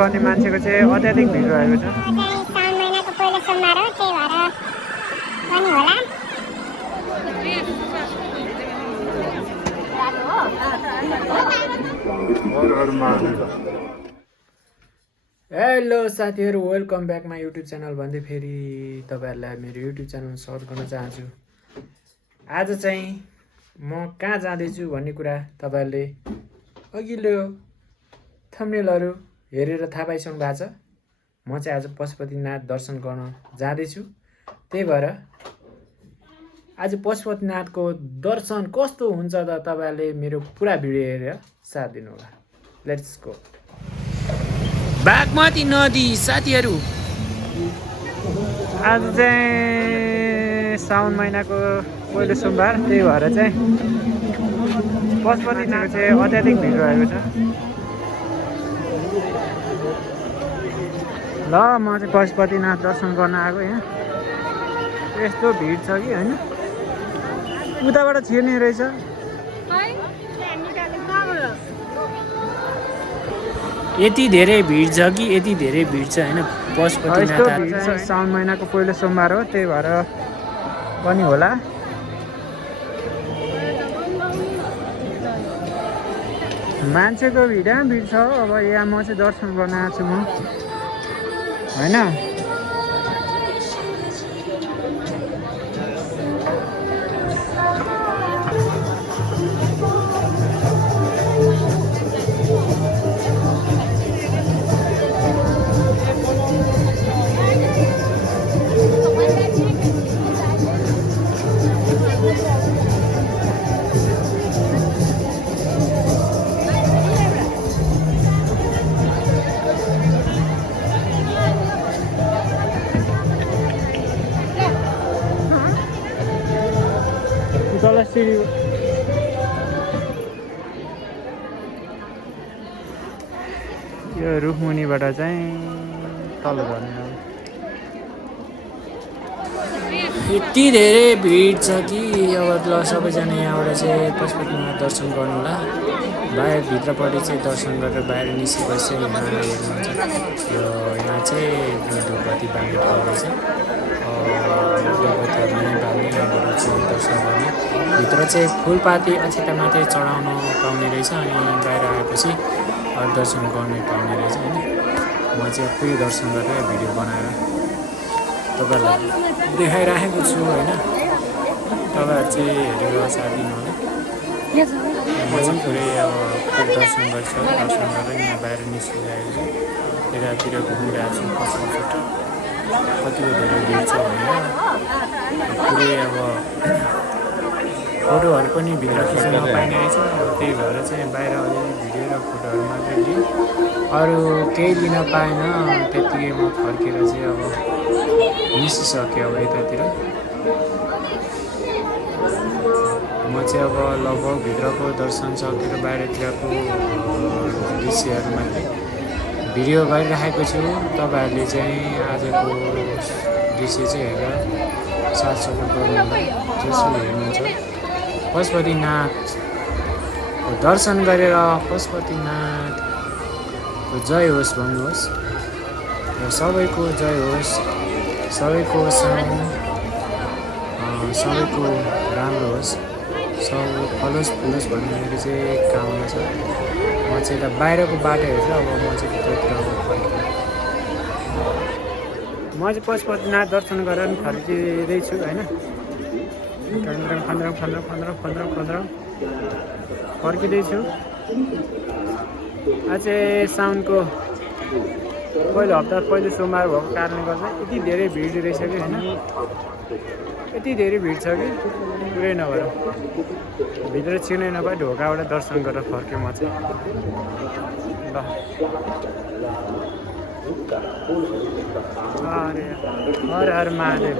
गर्ने मान्छेको चाहिँ अत्याधिक भिड रहेको छ। साउन महिनाको पहिलो सोमबार हो, त्यही भएर पनि होला। हेलो साथीहरू, welcome back my YouTube channel भन्दै फेरि तपाईँहरूलाई मेरो युट्युब च्यानल सर्च गर्न चाहन्छु। आज चाहिँ म कहाँ जाँदैछु भन्ने कुरा तपाईँहरूले अघिल्लो थम्बनेलहरू हेरेर थाहा पाइसक्नु भएको छ। म चाहिँ आज पशुपतिनाथ दर्शन गर्न जाँदैछु। त्यही भएर आज पशुपतिनाथको दर्शन कस्तो हुन्छ त तपाईँहरूले मेरो पुरा भिडियो हेरेर साथ दिनुहोला। Let's go. बागमती नदी साथीहरू, आज चाहिँ साउन महिनाको पहिलो सोमबार, त्यही भएर चाहिँ पशुपतिनाथ चाहिँ अत्याधिक भिड रहेको छ। ल म चाहिँ पशुपतिनाथ दर्शन गर्न आएको। यहाँ यस्तो भिड छ कि होइन, उताबाट छिर्ने रहेछ। यति धेरै भिड छ कि यति धेरै भिड छ होइन पशुपतिनाथ। साउन महिनाको पहिलो सोमबार हो, त्यही भएर पनि होला। मान्छेको भिडमा भिड छ। अब यहाँ म चाहिँ दर्शन गर्न आएको छु म होइन। तल सिँढी यो रुखमुनिबाट चाहिँ तल झर्ने। यति धेरै भिड छ कि अब ल सबैजना यहाँबाट चाहिँ पशुपतिनाथ दर्शन गर्नुहोला। बाहिर भित्रपट्टि चाहिँ दर्शन गरेर बाहिर निस्केपछि यहाँ हेर्नुहुन्छ, यो यहाँ चाहिँ धुपबत्ती बाल्ने ठाउँ रहेछ। धुपबत्तीहरू नै बाल्ने, यहाँबाट चाहिँ दर्शन गर्ने। भित्र चाहिँ फुलपाती अक्षता मात्रै चढाउन पाउने रहेछ, अनि बाहिर आएपछि अरू दर्शन गर्न पाउने रहेछ होइन। म चाहिँ पुरै दर्शन गरेर भिडियो बनाएर तपाईँहरूलाई देखाइराखेको छु होइन। तपाईँहरू चाहिँ हेरेर साथ दिनु होला। म चाहिँ पुरै अब दर्शन गर्छु। दर्शन गरेर यहाँ बाहिर निस्किरहेको छु। यतातिर घुमिरहेको छु पछिपट्टि। कतिको धेरै भिड छ होइन। पुरै अब फोटोहरू पनि भित्र खिच्न नपाइने रहेछ। त्यही भएर चाहिँ बाहिर अलिअलि भिडियो र फोटोहरू मात्रै लिएँ, अरू केही लिन पाएन। त्यत्तिकै म फर्केर चाहिँ अब निस्किसक्यो। अब यतातिर म चाहिँ अब लगभग भित्रको दर्शन सकेर बाहिरतिरको दृश्यहरू मात्रै भिडियो गरिराखेको छु। तपाईँहरूले चाहिँ आजको दृश्य चाहिँ हेरेर साथ सपोर्ट गर्नुहुन्छ। जसले हेर्नुहुन्छ पशुपतिनाथको दर्शन गरेर पशुपतिनाथको जय होस् भन्नुहोस् र सबैको जय होस्, सबैको सबैको राम्रो होस्, सब फलोस् फुलोस् भन्ने मेरो चाहिँ कामना छ। म चाहिँ यता बाहिरको बाटो हेर्छु। अब म चाहिँ भित्रतिर फर्किँदै, म चाहिँ पशुपतिनाथ दर्शन गरेर पनि फर्किँदैछु होइन। फर्किँदैछु। आज चाहिँ साउनको पहिलो हप्ता पहिलो सोमबार भएको कारणले गर्दा यति धेरै भिड रहेछ कि होइन। यति धेरै भिड छ कि पुरै नभएर भित्र छिर्नै नपाए ढोकाबाट दर्शन गरेर फर्केँ म चाहिँ। ल हर हर महादेव।